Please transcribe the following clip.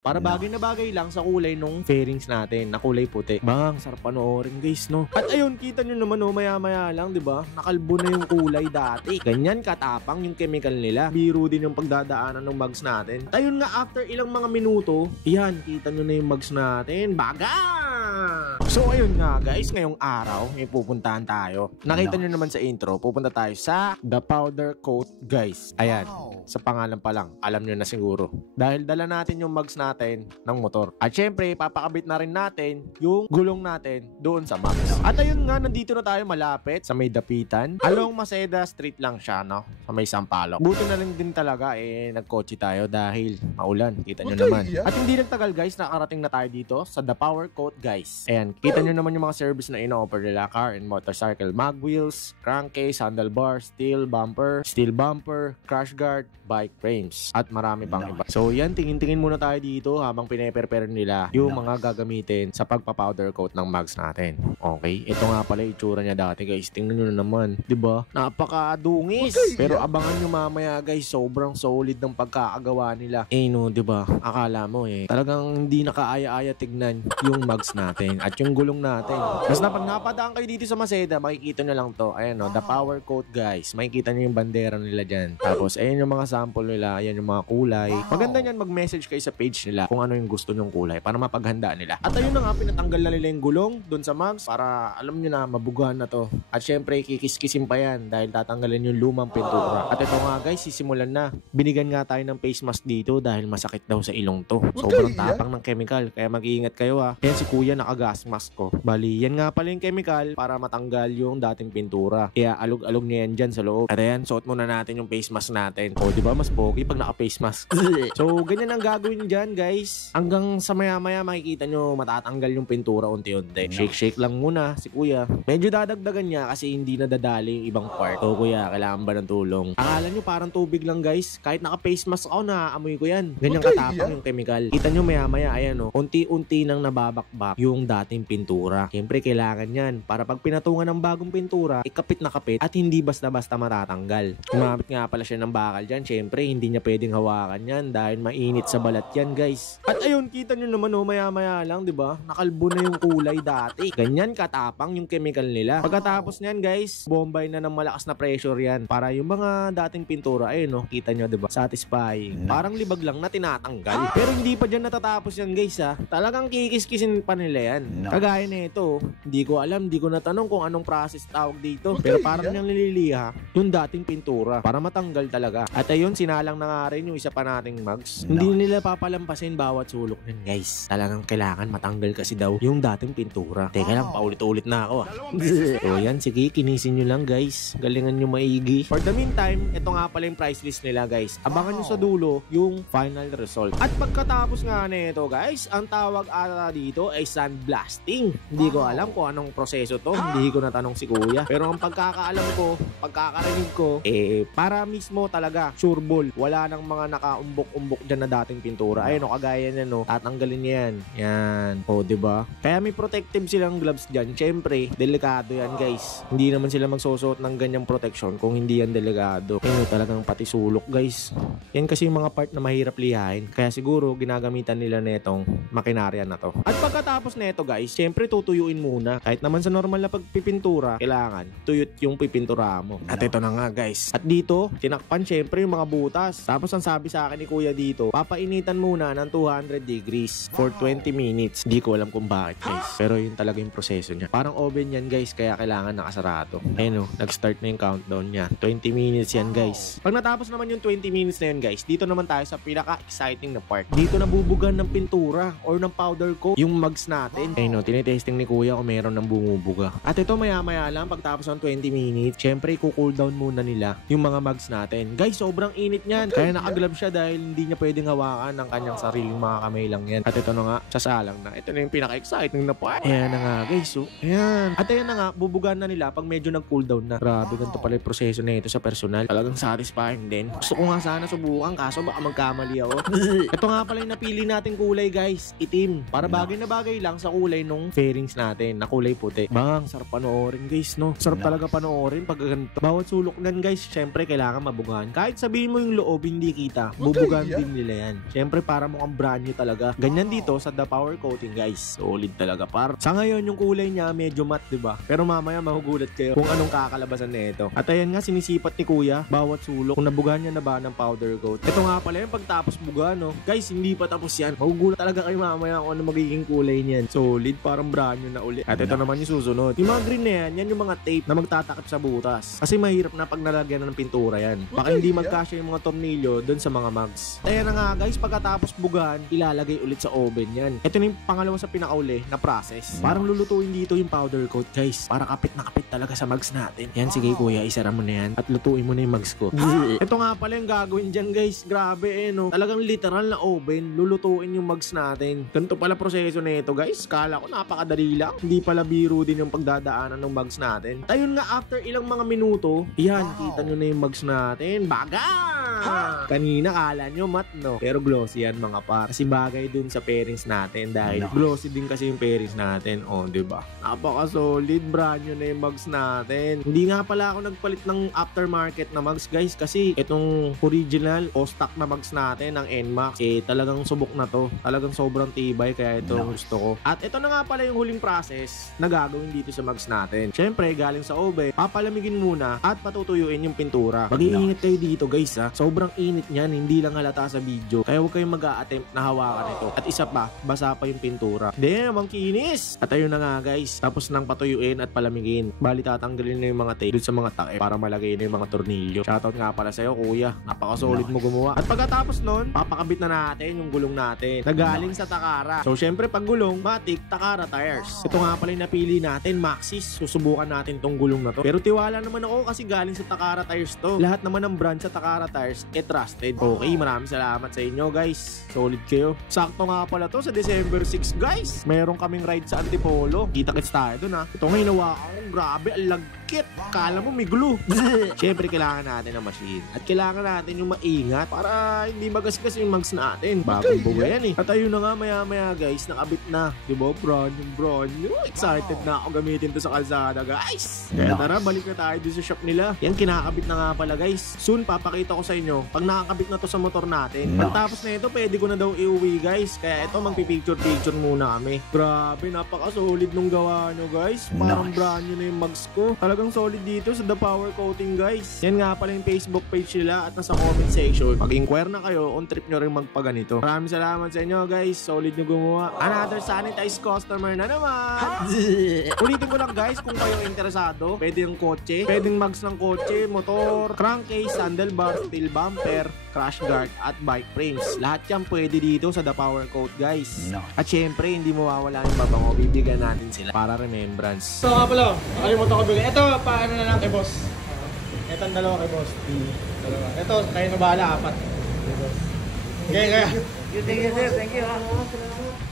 Para bagay na bagay lang sa kulay nung fairings natin na kulay puti. Bang, sarap panoorin guys, no? At ayun, kita nyo naman, no, maya-maya lang, di ba? Nakalbo na yung kulay dati. Ganyan katapang yung chemical nila. Biro din yung pagdadaanan ng mugs natin. At ayun nga, after ilang mga minuto, yan, kita nyo na yung mugs natin. Baga! So ayun nga guys, ngayong araw, may pupuntahan tayo. Nakita nyo naman sa intro, pupunta tayo sa The Powder Coat guys. Ayan, sa pangalan pa lang, alam nyo na siguro. Dahil dala natin yung mugs natin ng motor. At syempre, papakabit na rin natin yung gulong natin doon sa mugs. At ayun nga, nandito na tayo malapit sa may dapitan. Along Maceda Street lang siya, no? Sa may Sampaloc. Buti na lang din talaga, nagkotse tayo dahil maulan. Kita nyo naman. At hindi nagtagal guys, nakarating na tayo dito sa The Power Coat guys. Ayan, kita nyo naman yung mga service na ino-offer nila. Car and motorcycle mag wheels, crankcase, handlebar, steel bumper, crash guard, bike frames, at marami pang iba. So yan, tingin-tingin muna tayo dito habang pine-prepare nila yung mga gagamitin sa pagpa-powder coat ng mugs natin. Okay, ito nga pala yung itsura niya dati guys. Tingnan nyo na naman, diba? Napakadungis. Pero abangan nyo mamaya guys, sobrang solid ng pagkakagawa nila. No, diba? Akala mo talagang hindi nakaaya-aya tignan yung mugs natin at yung gulong natin. Basta pag napadaan kayo dito sa Maceda, makikita nyo lang to. Ayan, no, The Power Coat guys. Makikita nyo yung bandera nila dyan. Tapos ayan yung mga sample nila, ayan yung mga kulay. Maganda nyan, mag-message kayo sa page nila kung ano yung gusto nyong kulay para mapaghanda nila. At ayun na nga, pinatanggal na nila yung gulong dun sa mugs para alam nyo na, mabugahan na to. At syempre, kikis-kisin pa yan dahil tatanggalin yung lumang pintura. At ito nga guys, sisimulan na. Binigyan nga tayo ng face mask dito dahil masakit daw sa ilong to. Sobrang tapang ng chemical, kaya mag-iingat kayo ha. Ayan si kuya, naka-gas mask ko. Bali, yan nga pala yung chemical para matanggal yung dating pintura. Kaya alog-alog niya yan dyan sa loob. At ayan, suot muna natin yung face mask natin. O diba, mas pogi pag naka-face mask. So, ganyan ang gagawin dyan guys. Hanggang sa maya-maya makikita nyo matatanggal yung pintura unti-unti. Shake-shake lang muna si kuya. Medyo dadagdagan niya kasi hindi na dadali yung ibang part. So kuya, kailangan ba ng tulong? Akala nyo parang tubig lang guys. Kahit naka-face mask ako, naaamoy ko yan. Ganyan katapang yung chemical. Kita nyo maya-maya, ayan o. Unti-unti nang nababakbak yung dating pintura. Siyempre, kailangan yan. Para pag pinatungan ng bagong pintura, ikapit na kapit at hindi basta-basta matatanggal. Kumapit nga pala siya ng bakal dyan. Siyempre, hindi niya pwedeng hawakan yan dahil mainit sa balat yan guys. At ayun, kita nyo naman o, maya-maya lang, diba? Nakalbo na yung kulay dati. Ganyan katapang yung chemical nila. Pagkatapos niyan guys, bombay na ng malakas na pressure yan para yung mga dating pintura, ayun o, kita nyo diba? Satisfying. Parang libag lang na tinatanggal. Pero hindi pa dyan natatapos yan guys ha. Talagang kikis-kisin pa nila yan. Kagaya nito, hindi ko alam, hindi ko natanong kung anong process tawag dito. Pero parang niyang nililiha yung dating pintura para matanggal talaga. At ayun, sinalang na nga rin yung isa pa nating mugs. Hindi nila papalampasin bawat sulok nun guys. Talagang kailangan matanggal kasi daw yung dating pintura. Teka lang, paulit-ulit na ako So yan, sige, kinisin nyo lang guys. Galingan nyo maigi. For the meantime, ito nga pala yung price list nila guys. Abangan nyo sa dulo yung final result. At pagkatapos nga nito guys, ang tawag ata dito ay sandblasting. Hindi ko alam kung anong proseso to. Hindi ko natanong si kuya. Pero ang pagkakaalam ko, pagkakarinig ko, para mismo talaga sureball. Wala nang mga nakaumbok-umbok dyan na dating pintura. Ayun o, kagaya niya no. Tatanggalin niya yan. Yan. O, diba? Kaya may protective silang gloves dyan. Siyempre, delikado yan guys. Hindi naman sila magsusuot ng ganyang protection kung hindi yan delikado. Ayun, talagang pati sulok guys. Yan kasi yung mga part na mahirap lihain. Kaya siguro, ginagamitan nila netong makinarya na to. At pagkatapos neto guys, siyempre tutuyuin muna. Kahit naman sa normal na pagpipintura, kailangan tuyot yung pipintura mo. At ito na nga guys. At dito, tinakpan siyempre yung mga butas. Tapos ang sabi sa akin ni kuya dito, papainitan muna ng 200 degrees for 20 minutes. Hindi ko alam kung bakit guys. Pero yun talaga yung proseso niya. Parang oven yan guys, kaya kailangan nakasarado. Ayun o, nag-start na yung countdown niya. 20 minutes yan guys. Pag natapos naman yung 20 minutes na yun guys, dito naman tayo sa pinaka-exciting na part. Dito nabubugan ng pintura or ng powder coat yung mugs natin. Ayun o, tinitesting ni kuya kung meron ng bumubuga. At ito maya-maya lang, pagtapos ng 20 minutes, syempre i-cool down muna nila yung mga mugs natin. Guys, sobrang init niyan. Kaya nakaglove siya dahil hindi niya pwedeng hawakan ng kanyang sariling mga kamay lang yan. At ito na nga, sasalang na. Ito na yung pinaka-exciting na part. Ayan na nga guys. So, ayan. At ayan na nga, bubugan na nila pag medyo nag-cool down na. Grabe, ganito pala yung proseso na ito sa personal. Talagang satisfying din. Gusto ko nga sana subukan, kaso baka magkamali ako. Ito nga pala yung napili nating kulay guys. Itim. Para bagay na bagay lang sa kulay nung fairings natin na kulay puti. Bang, sarap panoorin guys, no? Sarap talaga panoorin pag ganito. Bawat sulok nan guys, syempre kailangan mabugahan. Kahit sabihin mo yung loob hindi kita, bubugahan din nila yan. Syempre para mukhang brand new talaga. Ganyan dito sa The Power Coating guys. Solid talaga par. Sa ngayon yung kulay niya medyo matte, diba? Pero mamaya mahugulat kayo kung anong kakalabasan nito. At ayan nga, sinisipat ni kuya bawat sulok kung nabugahan niya na ba ng powder coat. Ito nga pala yung pagtapos buga, no? Guys, hindi pa tapos yan. Magugulat talaga kayo mamaya kung ano magiging kulay niyan. Solid, parang brand new na uli. At ito naman yung susunod. Yung mga green na yan yung mga tape na magtatakip sa butas. Kasi mahirap na pag nalagyan ng pintura yan. Baka hindi magkasya yung mga tornilyo dun sa mga mugs. Kaya na nga guys, pagkatapos bugahan, ilalagay ulit sa oven yan. Ito na yung pangalawa sa pinakauli na process. Parang lulutuin dito yung powder coat guys. Para kapit na kapit talaga sa mugs natin. Yan, sige kuya, isara mo na yan. At lutuin mo na yung mugs ko. Ito nga pala yung gagawin dyan guys. Grabe no. Talagang literal na oven. Lulutuin yung mugs natin. Ganito pala proseso na ito guys. Kala ko napakadali lang. Hindi pala biro din yung pagdadaanan ng mugs natin. Ayun nga, after ilang mga minuto, yan, kita nyo na yung mugs natin. Baga! Kanina kala nyo mat, no? Pero glossy yan mga par. Kasi bagay dun sa pairings natin. Dahil glossy din kasi yung pairings natin. O, diba? Napaka-solid. Brand new na yung mugs natin. Hindi nga pala ako nagpalit ng aftermarket na mugs guys. Kasi itong original o stock na mugs natin, ng NMAX, talagang subok na to. Talagang sobrang tibay. Kaya ito gusto ko. At ito na nga pala yung huling process na gagawin dito sa mugs natin. Syempre, galing sa oven, papalamigin muna at patutuyuin yung pintura. Mag-iingat kayo dito guys ha. Sobrang init niyan, hindi lang halata sa video. Kaya huwag kayong mag-a-attempt na hawakan ito. At isa pa, basa pa yung pintura. Damn, ang kinis! At ayun na nga guys, tapos nang patuyuin at palamigin. Bali tatanggalin na yung mga tape dun sa mga takip para malagay na yung mga tornilyo. Shoutout nga pala sa'yo kuya, napaka-solid mo gumawa. At pagkatapos nun, papakabit na natin yung gulong natin na galing sa Takara. So syempre pag gulong, matik, Takara tires. Ito nga pala yung napili natin, Maxxis. Susubukan natin tong gulong na to. Pero tiwala naman ako kasi galing sa Takara tires to. Lahat naman ng brand sa Takara tires trusted. Okay, maraming salamat sa inyo guys. Solid kayo. Sakto nga pala to sa December 6 guys. Meron kaming ride sa Antipolo. Kita-kits tayo dun ha. Ito nga hinawa ako. Grabe, ang lagkit. Kala mo may glue. Siyempre kailangan natin ng machine. At kailangan natin yung maingat para hindi magasgas yung mugs natin. Bagong buga yan eh. At ayun na nga maya-maya guys, nakabit na. Diba? Brand new. Excited na ako gamitin to sa kalsada guys. Kaya tara, balik na tayo dun sa shop nila. Yan, kinakabit na nga pala guys. Soon papakita ko sa inyo pag nakakabit na to sa motor natin. Pagtapos na ito, pwede ko na daw iuwi guys. Kaya ito, magpipicture-picture muna kami. Grabe, napaka-solid nung gawa nyo guys. Parang brand new na yung mugs ko. Talagang solid dito sa The Power Coating guys. Yan nga pala yung Facebook page nila at nasa comment section. Mag-inquire na kayo on trip nyo rin magpaganito. Maraming salamat sa inyo guys. Solid nyo gumawa. Another sanitized customer na naman. Ulitin ko lang guys, kung kayo interesado, pwede yung kotse, pwedeng mugs ng kotse, motor, crankcase, handlebar, steel bumper, crash guard, at bike frames. Lahat yan pwede dito sa The Power Coat guys. At syempre, hindi mawawala yung babango. Bibigyan natin sila para remembrance. So nga pala, nakalimutan ko bigay. Ito, paano na lang kay boss. Ito ang dalawa kay boss. Dalawa. Ito, kayo na bahala, 4. Okay, kaya. Thank you, sir. Thank you.